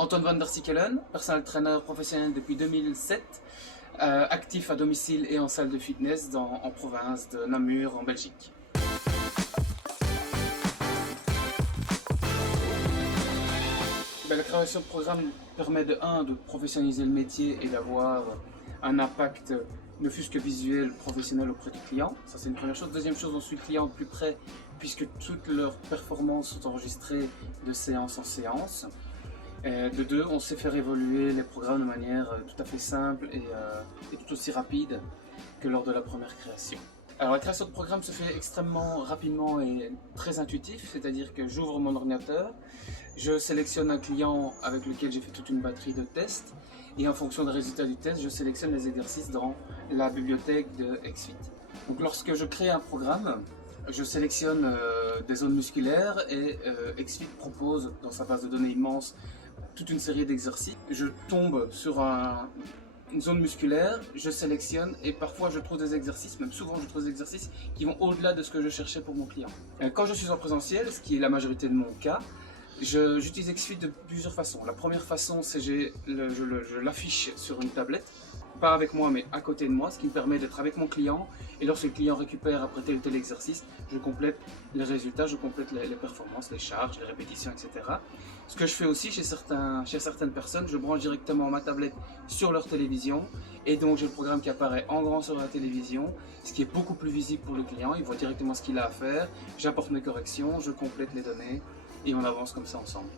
Antoine van der Sickelen, personal trainer professionnel depuis 2007, actif à domicile et en salle de fitness en province de Namur en Belgique. La création de programme permet de professionnaliser le métier et d'avoir un impact ne fût-ce que visuel, professionnel auprès du client. Ça c'est une première chose. Deuxième chose, on suit le client de plus près puisque toutes leurs performances sont enregistrées de séance en séance. De deux, on sait faire évoluer les programmes de manière tout à fait simple et tout aussi rapide que lors de la première création. Alors la création de programme se fait extrêmement rapidement et très intuitif, c'est-à-dire que j'ouvre mon ordinateur, je sélectionne un client avec lequel j'ai fait toute une batterie de tests et en fonction des résultats du test, je sélectionne les exercices dans la bibliothèque de XFIT. Donc lorsque je crée un programme, je sélectionne des zones musculaires et XFIT propose dans sa base de données immense toute une série d'exercices. Je tombe sur une zone musculaire, je sélectionne et parfois je trouve des exercices, même souvent je trouve des exercices qui vont au-delà de ce que je cherchais pour mon client. Quand je suis en présentiel, ce qui est la majorité de mon cas, j'utilise XFIT de plusieurs façons. La première façon, c'est je l'affiche sur une tablette, pas avec moi mais à côté de moi, ce qui me permet d'être avec mon client et lorsque le client récupère après tel ou tel exercice, je complète les résultats, je complète les performances, les charges, les répétitions, etc. Ce que je fais aussi chez certaines personnes, je branche directement ma tablette sur leur télévision et donc j'ai le programme qui apparaît en grand sur la télévision, ce qui est beaucoup plus visible pour le client, il voit directement ce qu'il a à faire, j'apporte mes corrections, je complète les données et on avance comme ça ensemble.